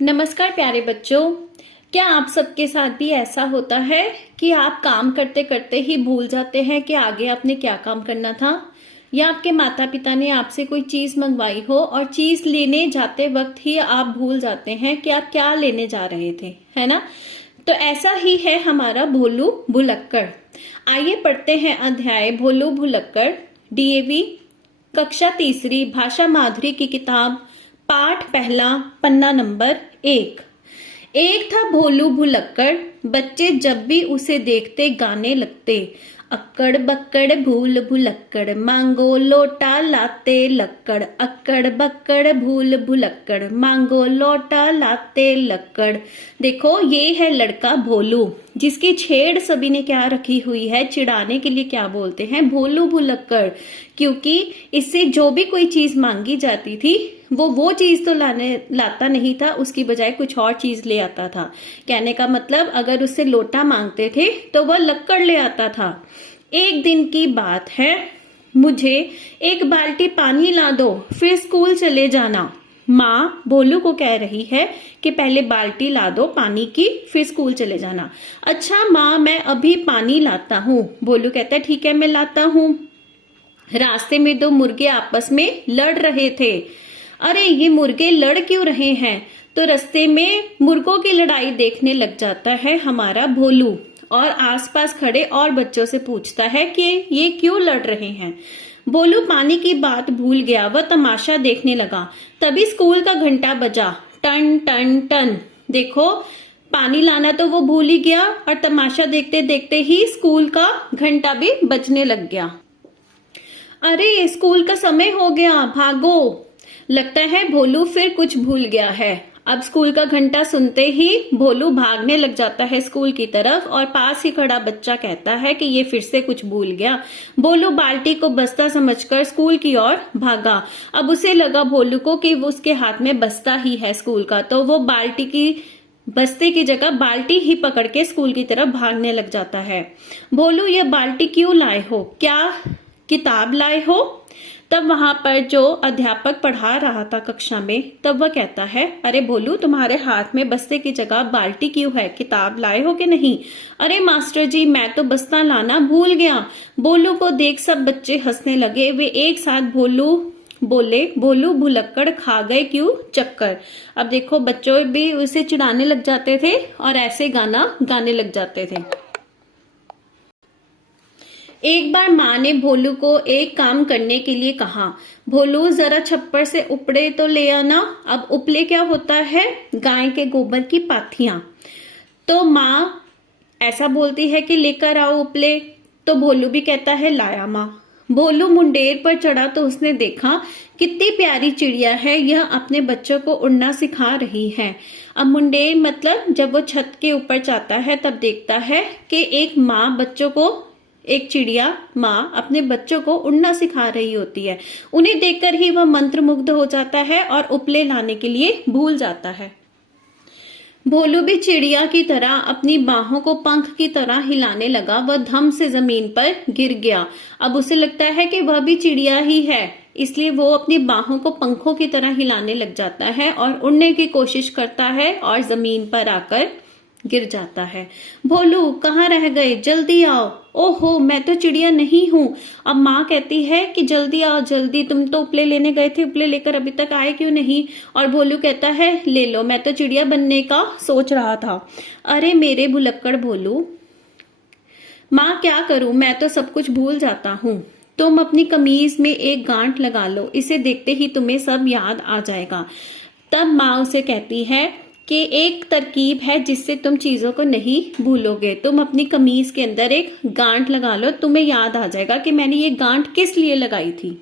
नमस्कार प्यारे बच्चों। क्या आप सबके साथ भी ऐसा होता है कि आप काम करते करते ही भूल जाते हैं कि आगे आपने क्या काम करना था, या आपके माता पिता ने आपसे कोई चीज मंगवाई हो और चीज लेने जाते वक्त ही आप भूल जाते हैं कि आप क्या लेने जा रहे थे, है ना। तो ऐसा ही है हमारा भोलू भुलक्कड़। आइए पढ़ते हैं अध्याय भोलू भुलक्कड़, डीएवी कक्षा तीसरी भाषा माधुरी की किताब, पाठ पहला, पन्ना नंबर 1। एक था भोलू भुलक्कड़, बच्चे जब भी उसे देखते गाने लगते। अक्कड़ बक्कड़ भूल भुलक्कड़, मांगो लोटा लाते लक्कड़। अक्कड़ बक्कड़ भूल भुलक्कड़, मांगो लोटा लाते लक्कड़। देखो, ये है लड़का भोलू, जिसकी छेड़ सभी ने क्या रखी हुई है, चिढ़ाने के लिए क्या बोलते हैं, भोलू भुलक्कड़। क्योंकि इससे जो भी कोई चीज मांगी जाती थी वो चीज तो लाता नहीं था, उसकी बजाय कुछ और चीज ले आता था। कहने का मतलब, अगर उससे लोटा मांगते थे तो वह लक्कड़ ले आता था। एक दिन की बात है, मुझे एक बाल्टी पानी ला दो, फिर स्कूल चले जाना। माँ भोलू को कह रही है कि पहले बाल्टी ला दो पानी की, फिर स्कूल चले जाना। अच्छा माँ, मैं अभी पानी लाता हूँ। भोलू कहता है ठीक है, मैं लाता हूँ। रास्ते में दो मुर्गे आपस में लड़ रहे थे। अरे ये मुर्गे लड़ क्यों रहे हैं? तो रास्ते में मुर्गों की लड़ाई देखने लग जाता है हमारा भोलू, और आसपास खड़े और बच्चों से पूछता है कि ये क्यों लड़ रहे हैं। भोलू पानी की बात भूल गया, वह तमाशा देखने लगा। तभी स्कूल का घंटा बजा, टन टन टन। देखो, पानी लाना तो वो भूल ही गया, और तमाशा देखते देखते ही स्कूल का घंटा भी बजने लग गया। अरे स्कूल का समय हो गया, भागो। लगता है भोलू फिर कुछ भूल गया है। अब स्कूल का घंटा सुनते ही भोलू भागने लग जाता है स्कूल की तरफ, और पास ही खड़ा बच्चा कहता है कि ये फिर से कुछ भूल गया। भोलू बाल्टी को बस्ता समझकर स्कूल की ओर भागा। अब उसे लगा भोलू को कि वो उसके हाथ में बस्ता ही है स्कूल का, तो वो बस्ते की जगह बाल्टी ही पकड़ के स्कूल की तरफ भागने लग जाता है। भोलू, ये बाल्टी क्यों लाए हो? क्या किताब लाए हो? तब वहां पर जो अध्यापक पढ़ा रहा था कक्षा में, तब वह कहता है, अरे भोलू, तुम्हारे हाथ में बस्ते की जगह बाल्टी क्यों है? किताब लाए हो कि नहीं? अरे मास्टर जी, मैं तो बस्ता लाना भूल गया। भोलू को देख सब बच्चे हंसने लगे। वे एक साथ बोले, भोलू भुलक्कड़ खा गए क्यों चक्कर। अब देखो, बच्चों भी उसे चिढ़ाने लग जाते थे और ऐसे गाना गाने लग जाते थे। एक बार माँ ने भोलू को एक काम करने के लिए कहा। भोलू, जरा छप्पर से उपड़े तो ले आना। अब उपले क्या होता है? गाय के गोबर की पाथियां। तो माँ ऐसा बोलती है कि लेकर आओ उपले। तो भोलू भी कहता है लाया माँ। भोलू मुंडेर पर चढ़ा तो उसने देखा कितनी प्यारी चिड़िया है, यह अपने बच्चों को उड़ना सिखा रही है। अब मुंडेर मतलब जब वो छत के ऊपर जाता है तब देखता है कि एक चिड़िया माँ अपने बच्चों को उड़ना सिखा रही होती है। उन्हें देखकर ही वह मंत्रमुग्ध हो जाता है और उपले लाने के लिए भूल जाता है। भोलू भी चिड़िया की तरह अपनी बाहों को पंख की तरह हिलाने लगा। वह धम से जमीन पर गिर गया। अब उसे लगता है कि वह भी चिड़िया ही है, इसलिए वो अपनी बाहों को पंखों की तरह हिलाने लग जाता है और उड़ने की कोशिश करता है और जमीन पर आकर गिर जाता है। भोलू, कहाँ रह गए? जल्दी आओ। ओहो, मैं तो चिड़िया नहीं हूँ। अब माँ कहती है कि जल्दी आओ जल्दी, तुम तो उपले लेने गए थे, उपले लेकर अभी तक आए क्यों नहीं? और भोलू कहता है ले लो, मैं तो चिड़िया बनने का सोच रहा था। अरे मेरे भुलक्कड़ भोलू, माँ क्या करूं, मैं तो सब कुछ भूल जाता हूँ। तुम अपनी कमीज में एक गांठ लगा लो, इसे देखते ही तुम्हें सब याद आ जाएगा। तब माँ उसे कहती है कि एक तरकीब है जिससे तुम चीजों को नहीं भूलोगे। तुम अपनी कमीज के अंदर एक गांठ लगा लो, तुम्हें याद आ जाएगा कि मैंने ये गांठ किस लिए लगाई थी।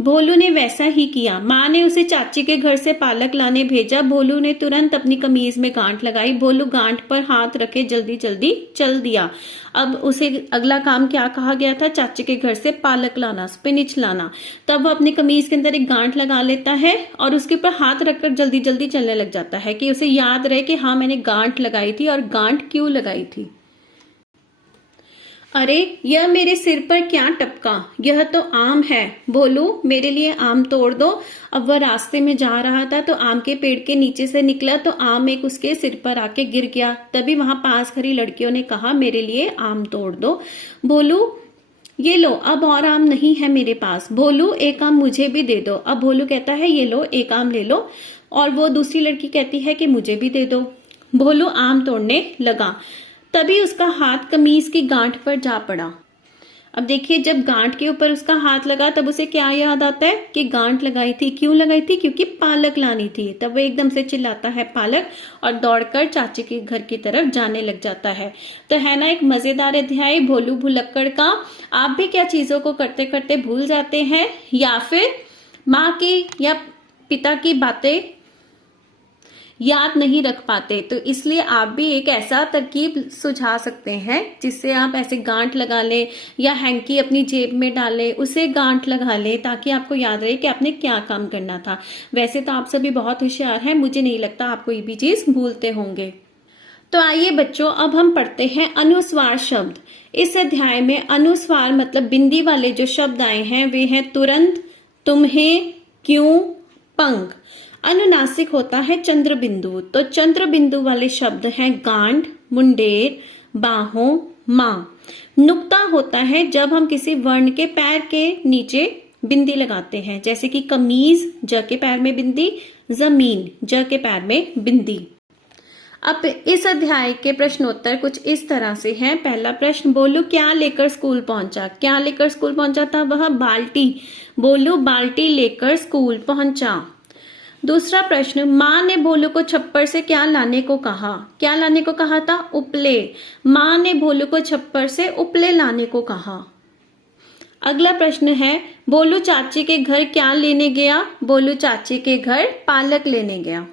भोलू ने वैसा ही किया। माँ ने उसे चाची के घर से पालक लाने भेजा। भोलू ने तुरंत अपनी कमीज में गांठ लगाई। भोलू गांठ पर हाथ रखे जल्दी जल्दी चल दिया। अब उसे अगला काम क्या कहा गया था? चाची के घर से पालक लाना, स्पिनिच लाना। तब वो अपनी कमीज के अंदर एक गांठ लगा लेता है और उसके ऊपर हाथ रखकर जल्दी जल्दी चलने लग जाता है कि उसे याद रहे कि हाँ, मैंने गांठ लगाई थी और गांठ क्यों लगाई थी। अरे यह मेरे सिर पर क्या टपका, यह तो आम है। भोलू मेरे लिए आम तोड़ दो। अब वह रास्ते में जा रहा था तो आम के पेड़ के नीचे से निकला तो आम एक उसके सिर पर आके गिर गया। तभी वहां पास खड़ी लड़कियों ने कहा मेरे लिए आम तोड़ दो। भोलू ये लो, अब और आम नहीं है मेरे पास। भोलू एक आम मुझे भी दे दो। अब भोलू कहता है ये लो एक आम ले लो, और वो दूसरी लड़की कहती है कि मुझे भी दे दो। भोलू आम तोड़ने लगा, तभी उसका हाथ कमीज की गांठ पर जा पड़ा। अब देखिए, जब गांठ के ऊपर उसका हाथ लगा तब उसे क्या याद आता है कि गांठ लगाई थी। क्यों लगाई थी? क्योंकि पालक लानी थी। तब वो एकदम से चिल्लाता है पालक, और दौड़कर चाची के घर की तरफ जाने लग जाता है। तो है ना एक मजेदार अध्याय भोलू भुलक्कड़ का। आप भी क्या चीजों को करते करते भूल जाते हैं, या फिर माँ की या पिता की बातें याद नहीं रख पाते, तो इसलिए आप भी एक ऐसा तरकीब सुझा सकते हैं जिससे आप ऐसे गांठ लगा लें, या हैंकी अपनी जेब में डालें, उसे गांठ लगा लें, ताकि आपको याद रहे कि आपने क्या काम करना था। वैसे तो आप सभी बहुत होशियार हैं, मुझे नहीं लगता आप कोई भी चीज भूलते होंगे। तो आइए बच्चों, अब हम पढ़ते हैं अनुस्वार शब्द। इस अध्याय में अनुस्वार मतलब बिंदी वाले जो शब्द आए हैं वे हैं तुरंत, तुम्हें, क्यों, पंख। अनुनासिक होता है चंद्र बिंदु, तो चंद्र बिंदु वाले शब्द हैं गांड, मुंडेर, बाहों, माँ। नुक्ता होता है जब हम किसी वर्ण के पैर के नीचे बिंदी लगाते हैं, जैसे कि कमीज, ज के पैर में बिंदी, जमीन, ज के पैर में बिंदी। अब इस अध्याय के प्रश्नोत्तर कुछ इस तरह से हैं। पहला प्रश्न, बोलू क्या लेकर स्कूल पहुंचा? क्या लेकर स्कूल पहुंचा था? वह बाल्टी। बोलू बाल्टी लेकर स्कूल पहुंचा। दूसरा प्रश्न, माँ ने भोलू को छप्पर से क्या लाने को कहा? क्या लाने को कहा था? उपले। माँ ने भोलू को छप्पर से उपले लाने को कहा। अगला प्रश्न है, भोलू चाची के घर क्या लेने गया? भोलू चाची के घर पालक लेने गया।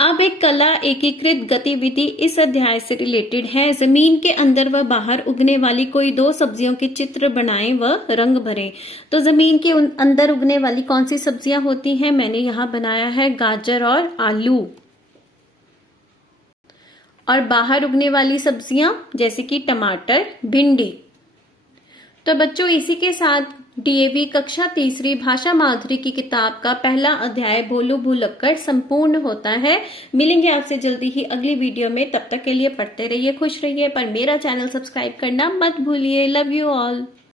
अब एक कला एकीकृत गतिविधि इस अध्याय से रिलेटेड है। जमीन के अंदर व बाहर उगने वाली कोई दो सब्जियों के चित्र बनाएं व रंग भरें। तो जमीन के अंदर उगने वाली कौन सी सब्जियां होती हैं? मैंने यहाँ बनाया है गाजर और आलू। और बाहर उगने वाली सब्जियां जैसे कि टमाटर, भिंडी। तो बच्चों, इसी के साथ डीएवी कक्षा तीसरी भाषा माधुरी की किताब का पहला अध्याय भोलू भुलक्कड़ संपूर्ण होता है। मिलेंगे आपसे जल्दी ही अगली वीडियो में। तब तक के लिए पढ़ते रहिए, खुश रहिए, पर मेरा चैनल सब्सक्राइब करना मत भूलिए। Love you all.